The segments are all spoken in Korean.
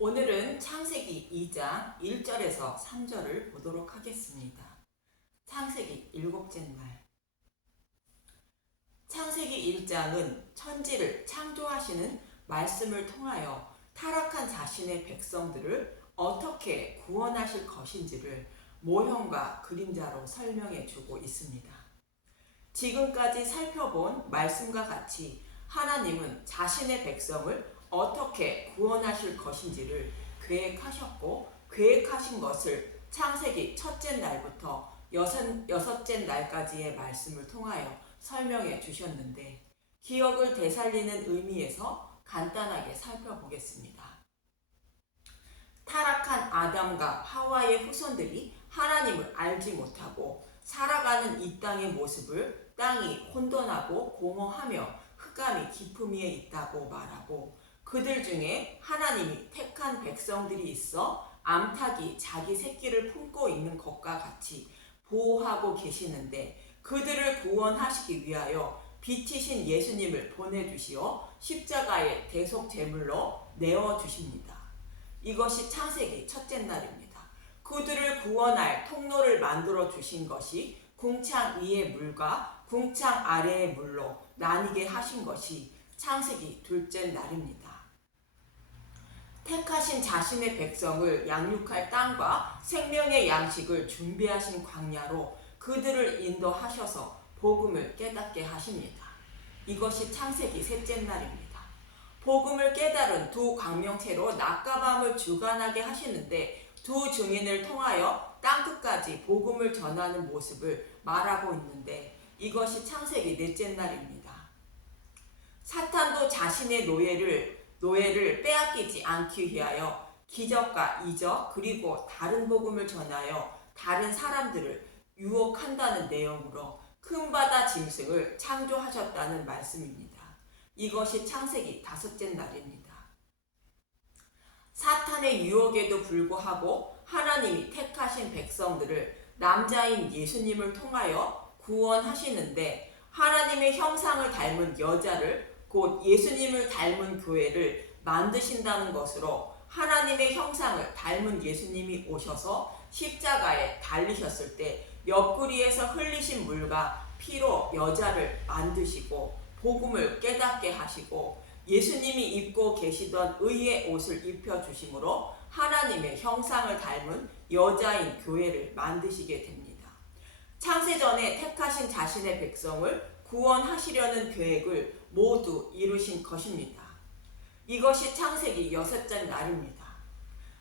오늘은 창세기 2장 1절에서 3절을 보도록 하겠습니다. 창세기 일곱째 날. 창세기 1장은 천지를 창조하시는 말씀을 통하여 타락한 자신의 백성들을 어떻게 구원하실 것인지를 모형과 그림자로 설명해 주고 있습니다. 지금까지 살펴본 말씀과 같이 하나님은 자신의 백성을 어떻게 구원하실 것인지를 계획하셨고, 계획하신 것을 창세기 첫째 날부터 여섯째 날까지의 말씀을 통하여 설명해 주셨는데, 기억을 되살리는 의미에서 간단하게 살펴보겠습니다. 타락한 아담과 하와의 후손들이 하나님을 알지 못하고 살아가는 이 땅의 모습을 땅이 혼돈하고 공허하며 흑암이 깊음 위에 있다고 말하고, 그들 중에 하나님이 택한 백성들이 있어 암탉이 자기 새끼를 품고 있는 것과 같이 보호하고 계시는데, 그들을 구원하시기 위하여 빛이신 예수님을 보내주시어 십자가의 대속 제물로 내어주십니다. 이것이 창세기 첫째 날입니다. 그들을 구원할 통로를 만들어 주신 것이 궁창 위의 물과 궁창 아래의 물로 나뉘게 하신 것이 창세기 둘째 날입니다. 택하신 자신의 백성을 양육할 땅과 생명의 양식을 준비하신 광야로 그들을 인도하셔서 복음을 깨닫게 하십니다. 이것이 창세기 셋째 날입니다. 복음을 깨달은 두 광명체로 낮과 밤을 주관하게 하시는데, 두 증인을 통하여 땅끝까지 복음을 전하는 모습을 말하고 있는데, 이것이 창세기 넷째 날입니다. 사탄도 자신의 노예를 빼앗기지 않기 위하여 기적과 이적 그리고 다른 복음을 전하여 다른 사람들을 유혹한다는 내용으로 큰 바다 짐승을 창조하셨다는 말씀입니다. 이것이 창세기 다섯째 날입니다. 사탄의 유혹에도 불구하고 하나님이 택하신 백성들을 남자인 예수님을 통하여 구원하시는데, 하나님의 형상을 닮은 여자를, 곧 예수님을 닮은 교회를 만드신다는 것으로 하나님의 형상을 닮은 예수님이 오셔서 십자가에 달리셨을 때 옆구리에서 흘리신 물과 피로 여자를 만드시고 복음을 깨닫게 하시고, 예수님이 입고 계시던 의의 옷을 입혀주심으로 하나님의 형상을 닮은 여자인 교회를 만드시게 됩니다. 창세전에 택하신 자신의 백성을 구원하시려는 계획을 모두 이루신 것입니다. 이것이 창세기 여섯째 날입니다.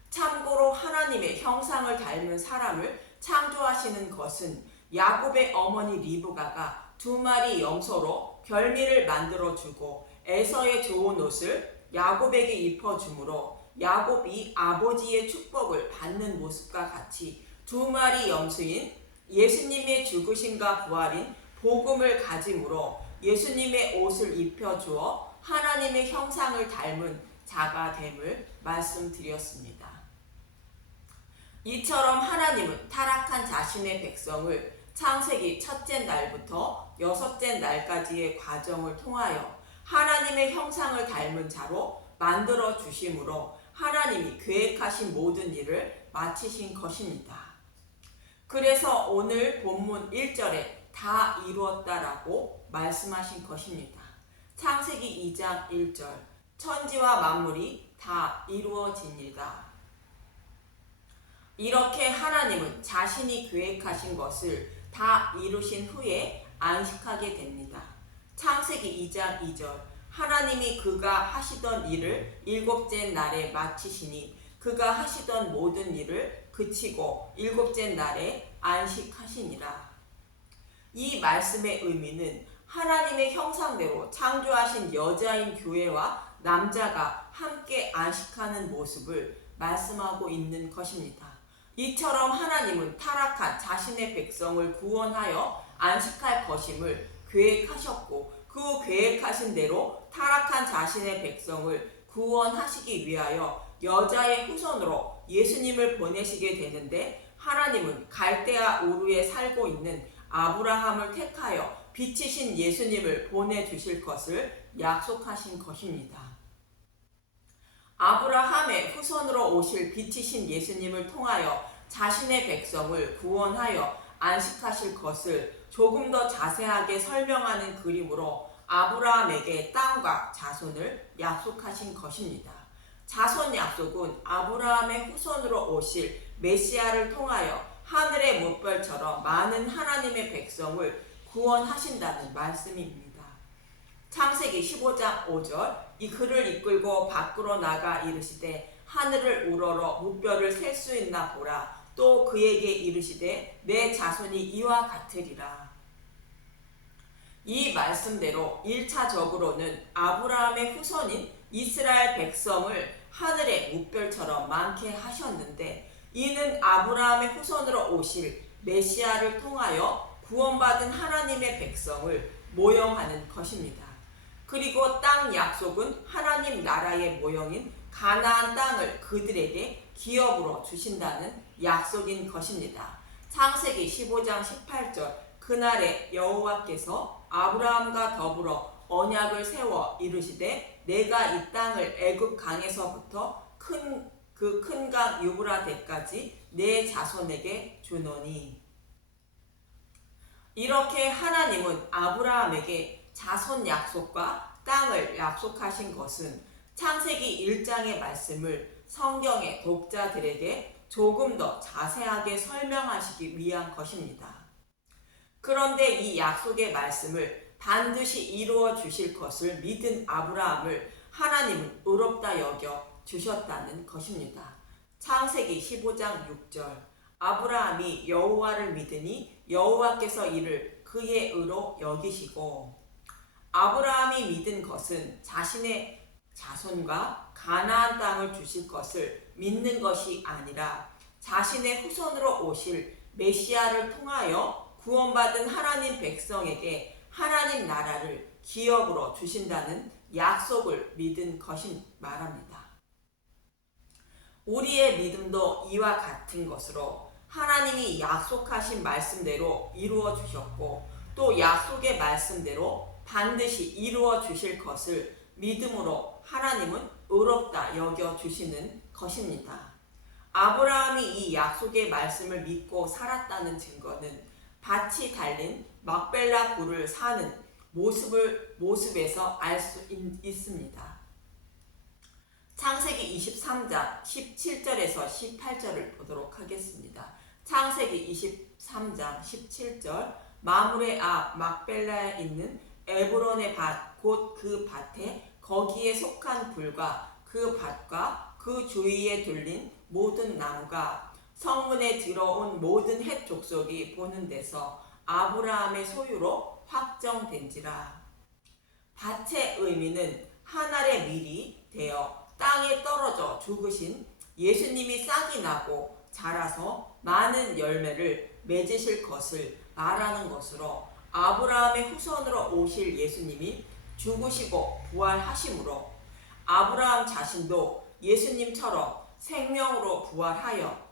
참고로 하나님의 형상을 닮은 사람을 창조하시는 것은 야곱의 어머니 리브가가 두 마리 염소로 별미를 만들어주고 에서의 좋은 옷을 야곱에게 입혀주므로 야곱이 아버지의 축복을 받는 모습과 같이 두 마리 염소인 예수님의 죽으심과 부활인 복음을 가짐으로 예수님의 옷을 입혀주어 하나님의 형상을 닮은 자가 됨을 말씀드렸습니다. 이처럼 하나님은 타락한 자신의 백성을 창세기 첫째 날부터 여섯째 날까지의 과정을 통하여 하나님의 형상을 닮은 자로 만들어 주심으로 하나님이 계획하신 모든 일을 마치신 것입니다. 그래서 오늘 본문 1절에 다 이루었다라고 말씀하신 것입니다. 창세기 2장 1절, 천지와 만물이 다 이루어지니라. 이렇게 하나님은 자신이 계획하신 것을 다 이루신 후에 안식하게 됩니다. 창세기 2장 2절, 하나님이 그가 하시던 일을 일곱째 날에 마치시니 그가 하시던 모든 일을 그치고 일곱째 날에 안식하시니라. 이 말씀의 의미는 하나님의 형상대로 창조하신 여자인 교회와 남자가 함께 안식하는 모습을 말씀하고 있는 것입니다. 이처럼 하나님은 타락한 자신의 백성을 구원하여 안식할 것임을 계획하셨고, 그 계획하신 대로 타락한 자신의 백성을 구원하시기 위하여 여자의 후손으로 예수님을 보내시게 되는데, 하나님은 갈대아 우르에 살고 있는 아브라함을 택하여 빛이신 예수님을 보내주실 것을 약속하신 것입니다. 아브라함의 후손으로 오실 빛이신 예수님을 통하여 자신의 백성을 구원하여 안식하실 것을 조금 더 자세하게 설명하는 그림으로 아브라함에게 땅과 자손을 약속하신 것입니다. 자손 약속은 아브라함의 후손으로 오실 메시아를 통하여 하늘의 뭇별처럼 많은 하나님의 백성을 구원하신다는 말씀입니다. 창세기 15장 5절 이 그를 이끌고 밖으로 나가 이르시되 하늘을 우러러 뭇별을 셀 수 있나 보라. 또 그에게 이르시되 내 자손이 이와 같으리라. 이 말씀대로 1차적으로는 아브라함의 후손인 이스라엘 백성을 하늘의 뭇별처럼 많게 하셨는데, 이는 아브라함의 후손으로 오실 메시아를 통하여 구원받은 하나님의 백성을 모형하는 것입니다. 그리고 땅 약속은 하나님 나라의 모형인 가나안 땅을 그들에게 기업으로 주신다는 약속인 것입니다. 창세기 15장 18절 그날에 여호와께서 아브라함과 더불어 언약을 세워 이르시되 내가 이 땅을 애굽 강에서부터 큰 강 유브라데까지 내 자손에게 주노니. 이렇게 하나님은 아브라함에게 자손 약속과 땅을 약속하신 것은 창세기 1장의 말씀을 성경의 독자들에게 조금 더 자세하게 설명하시기 위한 것입니다. 그런데 이 약속의 말씀을 반드시 이루어 주실 것을 믿은 아브라함을 하나님은 의롭다 여겨 주셨다는 것입니다. 창세기 15장 6절 아브라함이 여호와를 믿으니 여호와께서 이를 그의 의로 여기시고. 아브라함이 믿은 것은 자신의 자손과 가나안 땅을 주실 것을 믿는 것이 아니라 자신의 후손으로 오실 메시아를 통하여 구원받은 하나님 백성에게 하나님 나라를 기업으로 주신다는 약속을 믿은 것이 말합니다. 우리의 믿음도 이와 같은 것으로 하나님이 약속하신 말씀대로 이루어 주셨고, 또 약속의 말씀대로 반드시 이루어 주실 것을 믿음으로 하나님은 의롭다 여겨 주시는 것입니다. 아브라함이 이 약속의 말씀을 믿고 살았다는 증거는 밭이 달린 막벨라 굴을 사는 모습에서 알 수 있습니다. 창세기 23장 17절에서 18절을 보도록 하겠습니다. 창세기 23장 17절 마므레 앞 막벨라에 있는 에브론의 밭 곧 그 밭에 거기에 속한 굴과 그 밭과 그 주위에 둘린 모든 나무가 성문에 들어온 모든 헷 족속이 보는 데서 아브라함의 소유로 확정된지라. 밭의 의미는 하늘의 밀이 되어 땅에 떨어져 죽으신 예수님이 싹이 나고 자라서 많은 열매를 맺으실 것을 말하는 것으로, 아브라함의 후손으로 오실 예수님이 죽으시고 부활하심으로 아브라함 자신도 예수님처럼 생명으로 부활하여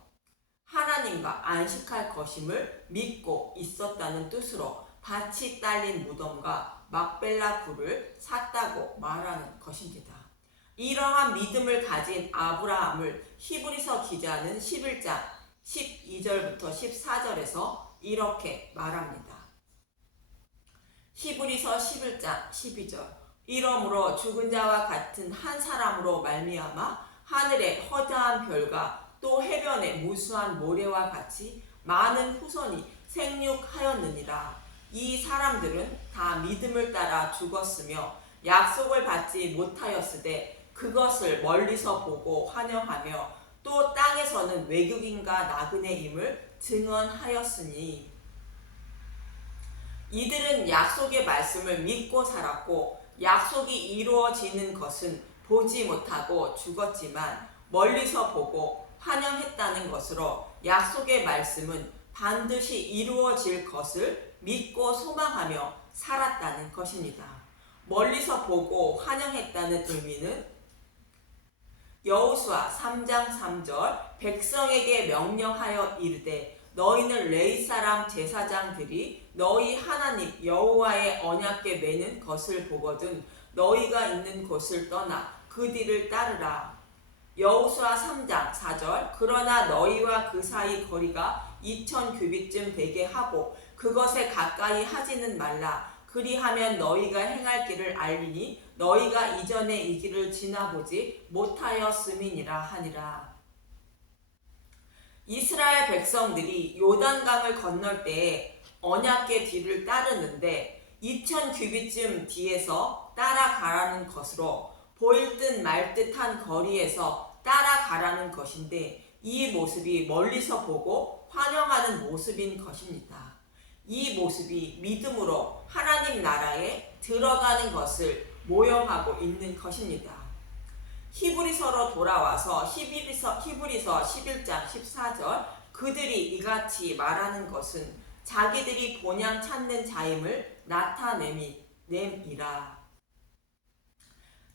하나님과 안식할 것임을 믿고 있었다는 뜻으로 밭이 딸린 무덤과 막벨라 굴을 샀다고 말하는 것입니다. 이러한 믿음을 가진 아브라함을 히브리서 기자는 11장 12절부터 14절에서 이렇게 말합니다. 히브리서 11장 12절 이러므로 죽은 자와 같은 한 사람으로 말미암아 하늘의 허다한 별과 또 해변의 무수한 모래와 같이 많은 후손이 생육하였느니라. 이 사람들은 다 믿음을 따라 죽었으며 약속을 받지 못하였으되 그것을 멀리서 보고 환영하며 또 땅에서는 외국인과 나그네임을 증언하였으니. 이들은 약속의 말씀을 믿고 살았고 약속이 이루어지는 것은 보지 못하고 죽었지만 멀리서 보고 환영했다는 것으로 약속의 말씀은 반드시 이루어질 것을 믿고 소망하며 살았다는 것입니다. 멀리서 보고 환영했다는 의미는 여호수아 3장 3절 백성에게 명령하여 이르되 너희는 레위 사람 제사장들이 너희 하나님 여호와의 언약궤 매는 것을 보거든 너희가 있는 곳을 떠나 그 뒤를 따르라. 여호수아 3장 4절 그러나 너희와 그 사이 거리가 2000규빗쯤 되게 하고 그것에 가까이 하지는 말라. 그리하면 너희가 행할 길을 알리니 너희가 이전에 이 길을 지나보지 못하였음이니라 하니라. 이스라엘 백성들이 요단강을 건널 때에 언약궤 뒤를 따르는데 2000규빗쯤 뒤에서 따라가라는 것으로 보일 듯 말 듯한 거리에서 따라가라는 것인데 이 모습이 멀리서 보고 환영하는 모습인 것입니다. 이 모습이 믿음으로 하나님 나라에 들어가는 것을 모형하고 있는 것입니다. 히브리서로 돌아와서 히브리서 11장 14절 그들이 이같이 말하는 것은 자기들이 본향 찾는 자임을 나타냄이라.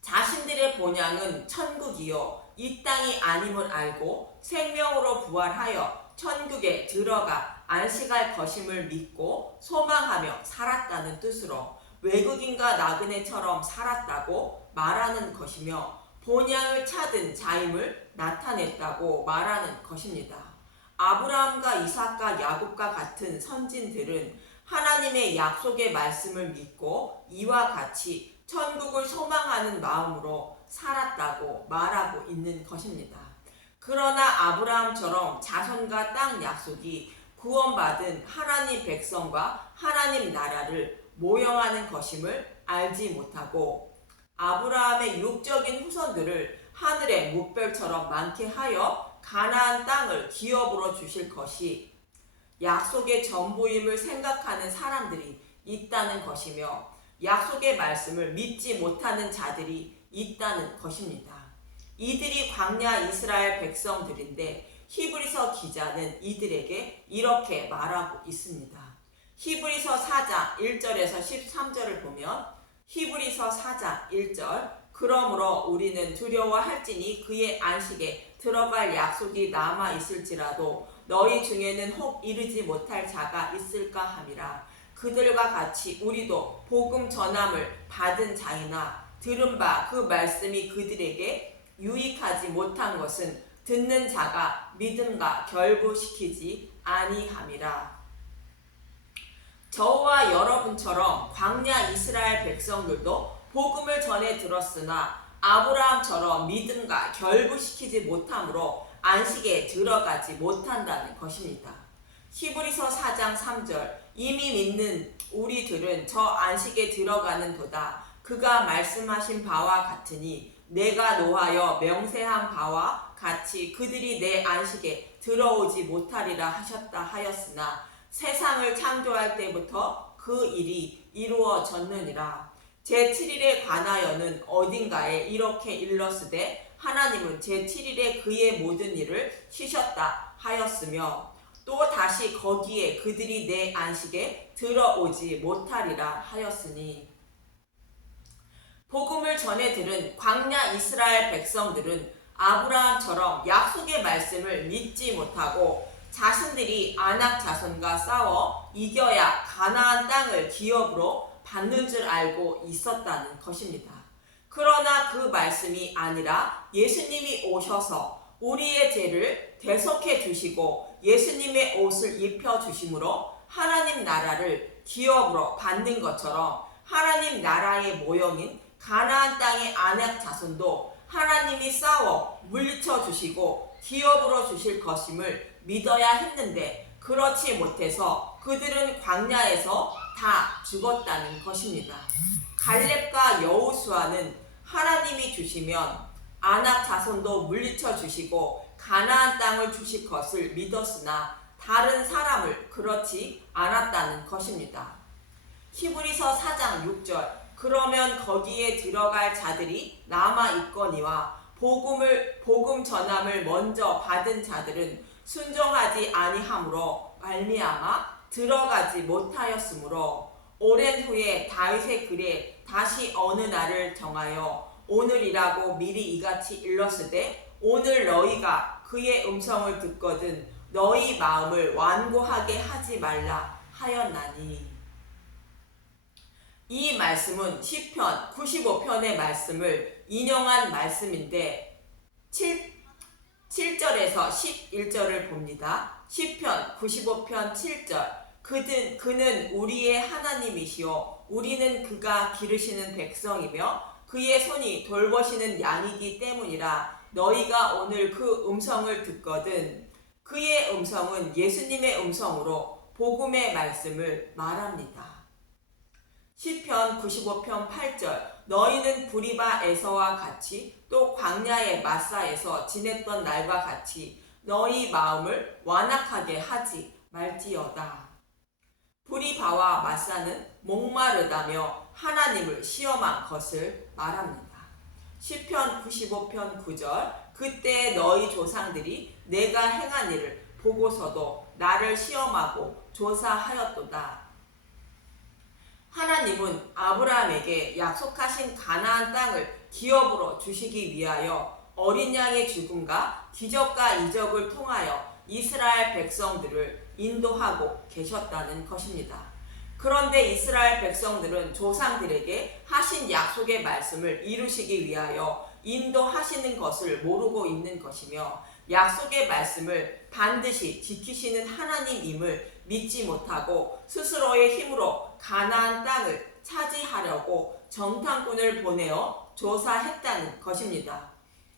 자신들의 본향은 천국이요 이 땅이 아님을 알고 생명으로 부활하여 천국에 들어가 안식할 것임을 믿고 소망하며 살았다는 뜻으로 외국인과 나그네처럼 살았다고 말하는 것이며 본향을 찾은 자임을 나타냈다고 말하는 것입니다. 아브라함과 이삭과 야곱과 같은 선진들은 하나님의 약속의 말씀을 믿고 이와 같이 천국을 소망하는 마음으로 살았다고 말하고 있는 것입니다. 그러나 아브라함처럼 자손과 땅 약속이 구원받은 하나님 백성과 하나님 나라를 모형하는 것임을 알지 못하고 아브라함의 육적인 후손들을 하늘의 뭇별처럼 많게 하여 가나안 땅을 기업으로 주실 것이 약속의 전부임을 생각하는 사람들이 있다는 것이며 약속의 말씀을 믿지 못하는 자들이 있다는 것입니다. 이들이 광야 이스라엘 백성들인데 히브리서 기자는 이들에게 이렇게 말하고 있습니다. 히브리서 4장 1절에서 13절을 보면 히브리서 4장 1절 그러므로 우리는 두려워할지니 그의 안식에 들어갈 약속이 남아 있을지라도 너희 중에는 혹 이르지 못할 자가 있을까 함이라. 그들과 같이 우리도 복음 전함을 받은 자이나 들은 바 그 말씀이 그들에게 유익하지 못한 것은 듣는 자가 믿음과 결부시키지 아니함이라. 저와 여러분처럼 광야 이스라엘 백성들도 복음을 전해 들었으나 아브라함처럼 믿음과 결부시키지 못함으로 안식에 들어가지 못한다는 것입니다. 히브리서 4장 3절 이미 믿는 우리들은 저 안식에 들어가는 도다. 그가 말씀하신 바와 같으니 내가 노하여 명세한 바와 같이 그들이 내 안식에 들어오지 못하리라 하셨다 하였으나 세상을 창조할 때부터 그 일이 이루어졌느니라. 제7일에 관하여는 어딘가에 이렇게 일렀으되 하나님은 제7일에 그의 모든 일을 쉬셨다 하였으며 또 다시 거기에 그들이 내 안식에 들어오지 못하리라 하였으니 복음을 전해 들은 광야 이스라엘 백성들은 아브라함처럼 약속의 말씀을 믿지 못하고 자신들이 아낙 자손과 싸워 이겨야 가나안 땅을 기업으로 받는 줄 알고 있었다는 것입니다. 그러나 그 말씀이 아니라 예수님이 오셔서 우리의 죄를 대속해 주시고 예수님의 옷을 입혀 주심으로 하나님 나라를 기업으로 받는 것처럼 하나님 나라의 모형인 가나안 땅의 아낙 자손도 하나님이 싸워 물리쳐 주시고 기업으로 주실 것임을 믿어야 했는데 그렇지 못해서 그들은 광야에서 다 죽었다는 것입니다. 갈렙과 여호수아는 하나님이 주시면 아낙 자손도 물리쳐 주시고 가나안 땅을 주실 것을 믿었으나 다른 사람을 그렇지 않았다는 것입니다. 히브리서 4장 6절 그러면 거기에 들어갈 자들이 남아 있거니와 복음 전함을 먼저 받은 자들은 순종하지 아니함으로 말미암아 들어가지 못하였으므로 오랜 후에 다윗의 글에 다시 어느 날을 정하여 오늘이라고 미리 이같이 일렀으되 오늘 너희가 그의 음성을 듣거든 너희 마음을 완고하게 하지 말라 하였나니. 이 말씀은 시편 95편의 말씀을 인용한 말씀인데 7절에서 11절을 봅니다. 시편 95편 7절. 그는 우리의 하나님이시요 우리는 그가 기르시는 백성이며 그의 손이 돌보시는 양이기 때문이라. 너희가 오늘 그 음성을 듣거든. 그의 음성은 예수님의 음성으로 복음의 말씀을 말합니다. 시편 95편 8절. 너희는 부리바 에서와 같이 또 광야의 마사에서 지냈던 날과 같이 너희 마음을 완악하게 하지 말지어다. 부리바와 마사는 목마르다며 하나님을 시험한 것을 말합니다. 시편 95편 9절. 그때 너희 조상들이 내가 행한 일을 보고서도 나를 시험하고 조사하였도다. 하나님은 아브라함에게 약속하신 가나안 땅을 기업으로 주시기 위하여 어린 양의 죽음과 기적과 이적을 통하여 이스라엘 백성들을 인도하고 계셨다는 것입니다. 그런데 이스라엘 백성들은 조상들에게 하신 약속의 말씀을 이루시기 위하여 인도하시는 것을 모르고 있는 것이며 약속의 말씀을 반드시 지키시는 하나님임을 믿지 못하고 스스로의 힘으로 가나안 땅을 차지하려고 정탐꾼을 보내어 조사했다는 것입니다.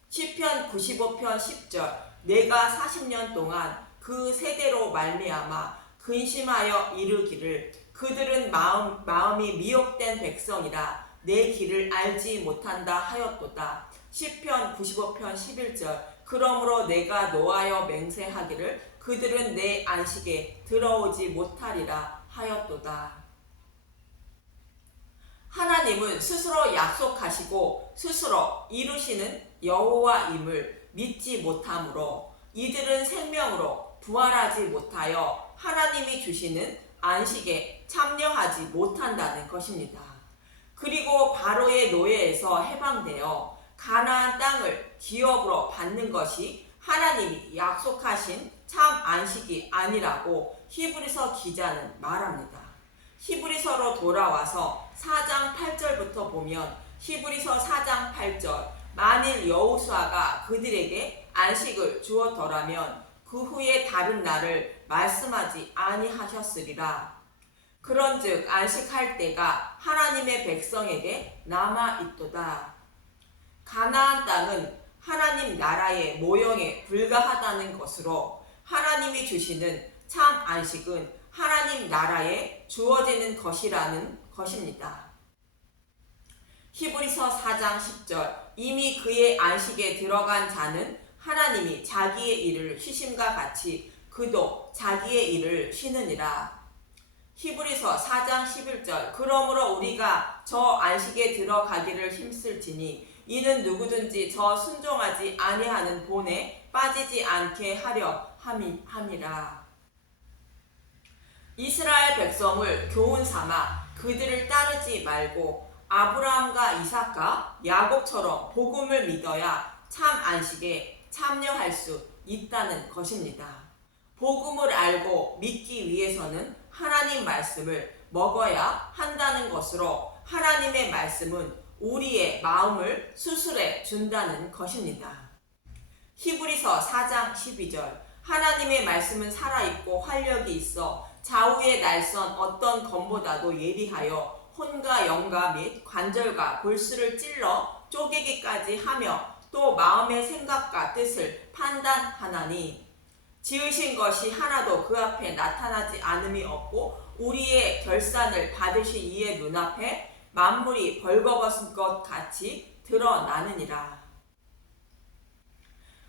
시편 95편 10절. 내가 40년 동안 그 세대로 말미암아 근심하여 이르기를 그들은 마음이 미혹된 백성이라 내 길을 알지 못한다 하였도다. 시편 95편 11절. 그러므로 내가 노하여 맹세하기를 그들은 내 안식에 들어오지 못하리라 하였도다. 하나님은 스스로 약속하시고 스스로 이루시는 여호와임을 믿지 못하므로 이들은 생명으로 부활하지 못하여 하나님이 주시는 안식에 참여하지 못한다는 것입니다. 그리고 바로의 노예에서 해방되어 가나안 땅을 기업으로 받는 것이 하나님이 약속하신 참 안식이 아니라고 히브리서 기자는 말합니다. 히브리서로 돌아와서 4장 8절부터 보면 히브리서 4장 8절. 만일 여호수아가 그들에게 안식을 주었더라면 그 후에 다른 날을 말씀하지 아니하셨으리라. 그런즉 안식할 때가 하나님의 백성에게 남아있도다. 가나안 땅은 하나님 나라의 모형에 불과하다는 것으로 하나님이 주시는 참 안식은 하나님 나라에 주어지는 것이라는 것입니다. 히브리서 4장 10절. 이미 그의 안식에 들어간 자는 하나님이 자기의 일을 쉬심과 같이 그도 자기의 일을 쉬느니라. 히브리서 4장 11절. 그러므로 우리가 저 안식에 들어가기를 힘쓸지니 이는 누구든지 저 순종하지 아니하는 본에 빠지지 않게 하려 함이라. 이스라엘 백성을 교훈 삼아 그들을 따르지 말고 아브라함과 이삭과 야곱처럼 복음을 믿어야 참 안식에 참여할 수 있다는 것입니다. 복음을 알고 믿기 위해서는 하나님 말씀을 먹어야 한다는 것으로 하나님의 말씀은 우리의 마음을 수술해 준다는 것입니다. 히브리서 4장 12절. 하나님의 말씀은 살아있고 활력이 있어 좌우의 날선 어떤 검보다도 예리하여 혼과 영과 및 관절과 골수를 찔러 쪼개기까지 하며 또 마음의 생각과 뜻을 판단하나니 지으신 것이 하나도 그 앞에 나타나지 않음이 없고 우리의 결산을 받으신 이의 눈앞에 만물이 벌거벗은 것 같이 드러나느니라.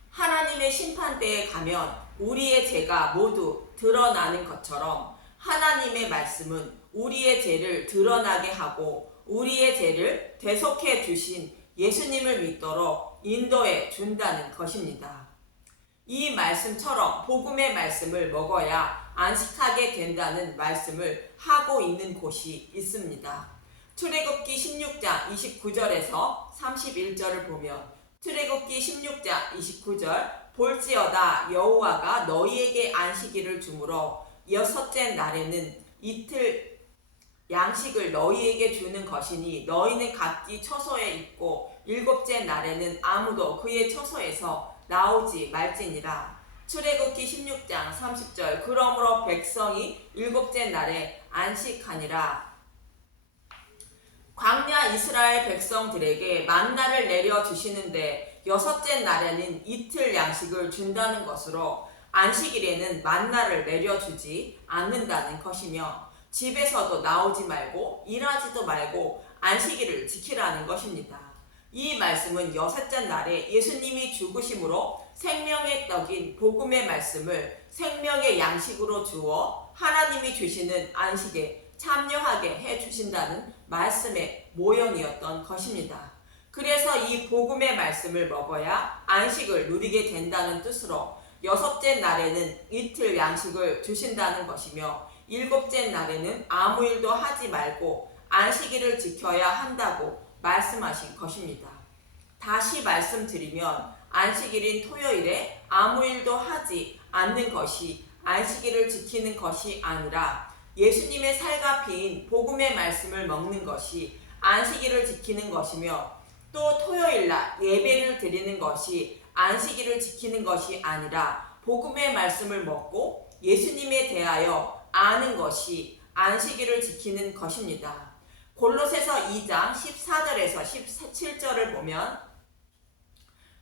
하나님의 심판대에 가면 우리의 죄가 모두 드러나는 것처럼 하나님의 말씀은 우리의 죄를 드러나게 하고 우리의 죄를 대속해 주신 예수님을 믿도록 인도해 준다는 것입니다. 이 말씀처럼 복음의 말씀을 먹어야 안식하게 된다는 말씀을 하고 있는 곳이 있습니다. 출애굽기 16장 29절에서 31절을 보면 출애굽기 16장 29절. 볼지어다 여호와가 너희에게 안식일을 주므로 여섯째 날에는 이틀 양식을 너희에게 주는 것이니 너희는 각기 처소에 있고 일곱째 날에는 아무도 그의 처소에서 나오지 말지니라. 출애굽기 16장 30절 그러므로 백성이 일곱째 날에 안식하니라. 광야 이스라엘 백성들에게 만나를 내려 주시는데 여섯째 날에는 이틀 양식을 준다는 것으로 안식일에는 만나를 내려주지 않는다는 것이며 집에서도 나오지 말고 일하지도 말고 안식일을 지키라는 것입니다. 이 말씀은 여섯째 날에 예수님이 죽으심으로 생명의 떡인 복음의 말씀을 생명의 양식으로 주어 하나님이 주시는 안식에 참여하게 해주신다는 말씀의 모형이었던 것입니다. 그래서 이 복음의 말씀을 먹어야 안식을 누리게 된다는 뜻으로 여섯째 날에는 이틀 양식을 주신다는 것이며 일곱째 날에는 아무 일도 하지 말고 안식일을 지켜야 한다고 말씀하신 것입니다. 다시 말씀드리면 안식일인 토요일에 아무 일도 하지 않는 것이 안식일을 지키는 것이 아니라 예수님의 살과 피인 복음의 말씀을 먹는 것이 안식일을 지키는 것이며 또 토요일날 예배를 드리는 것이 안식일을 지키는 것이 아니라 복음의 말씀을 먹고 예수님에 대하여 아는 것이 안식일을 지키는 것입니다. 골로새서 2장 14절에서 17절을 보면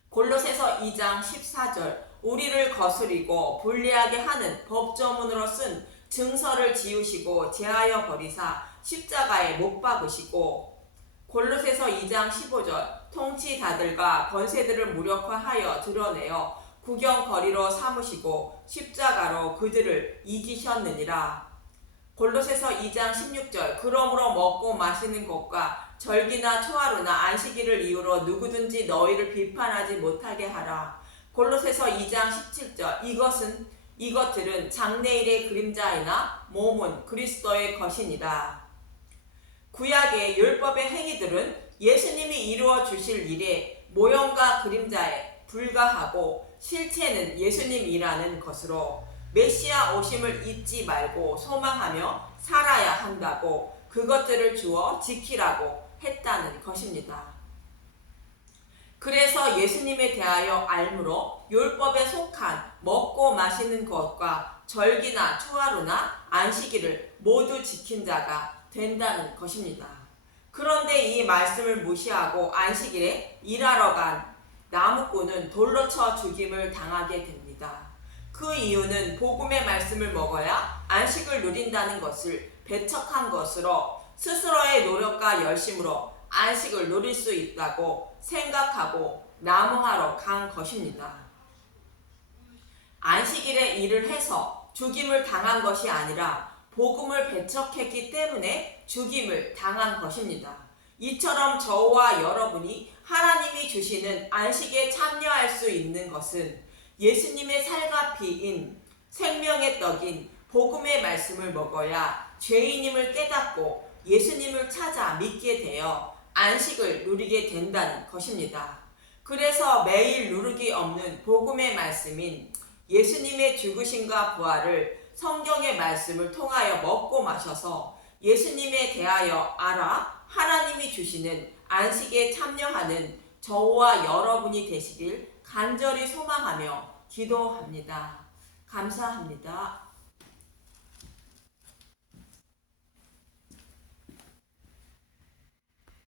골로새서 2장 14절 우리를 거스리고 불리하게 하는 법조문으로 쓴 증서를 지우시고 제하여 버리사 십자가에 못 박으시고 골로새서 2장 15절 통치자들과 권세들을 무력화하여 드러내어 구경거리로 삼으시고 십자가로 그들을 이기셨느니라. 골로새서 2장 16절 그러므로 먹고 마시는 것과 절기나 초하루나 안식일을 이유로 누구든지 너희를 비판하지 못하게 하라. 골로새서 2장 17절 이것들은 장래일의 그림자이나 몸은 그리스도의 것이니라. 구약의 율법의 행위들은 예수님이 이루어 주실 일의 모형과 그림자에 불과하고 실체는 예수님이라는 것으로 메시아 오심을 잊지 말고 소망하며 살아야 한다고 그것들을 주어 지키라고 했다는 것입니다. 그래서 예수님에 대하여 알므로 율법에 속한 먹고 마시는 것과 절기나 초하루나 안식일을 모두 지킨 자가 된다는 것입니다. 그런데 이 말씀을 무시하고 안식일에 일하러 간 나무꾼은 돌로 쳐 죽임을 당하게 됩니다. 그 이유는 복음의 말씀을 먹어야 안식을 누린다는 것을 배척한 것으로 스스로의 노력과 열심으로 안식을 누릴 수 있다고 생각하고 나무하러 간 것입니다. 안식일에 일을 해서 죽임을 당한 것이 아니라 복음을 배척했기 때문에 죽임을 당한 것입니다. 이처럼 저와 여러분이 하나님이 주시는 안식에 참여할 수 있는 것은 예수님의 살과 피인 생명의 떡인 복음의 말씀을 먹어야 죄인임을 깨닫고 예수님을 찾아 믿게 되어 안식을 누리게 된다는 것입니다. 그래서 매일 누르기 없는 복음의 말씀인 예수님의 죽으심과 부활을 성경의 말씀을 통하여 먹고 마셔서 예수님에 대하여 알아 하나님이 주시는 안식에 참여하는 저와 여러분이 되시길 간절히 소망하며 기도합니다. 감사합니다.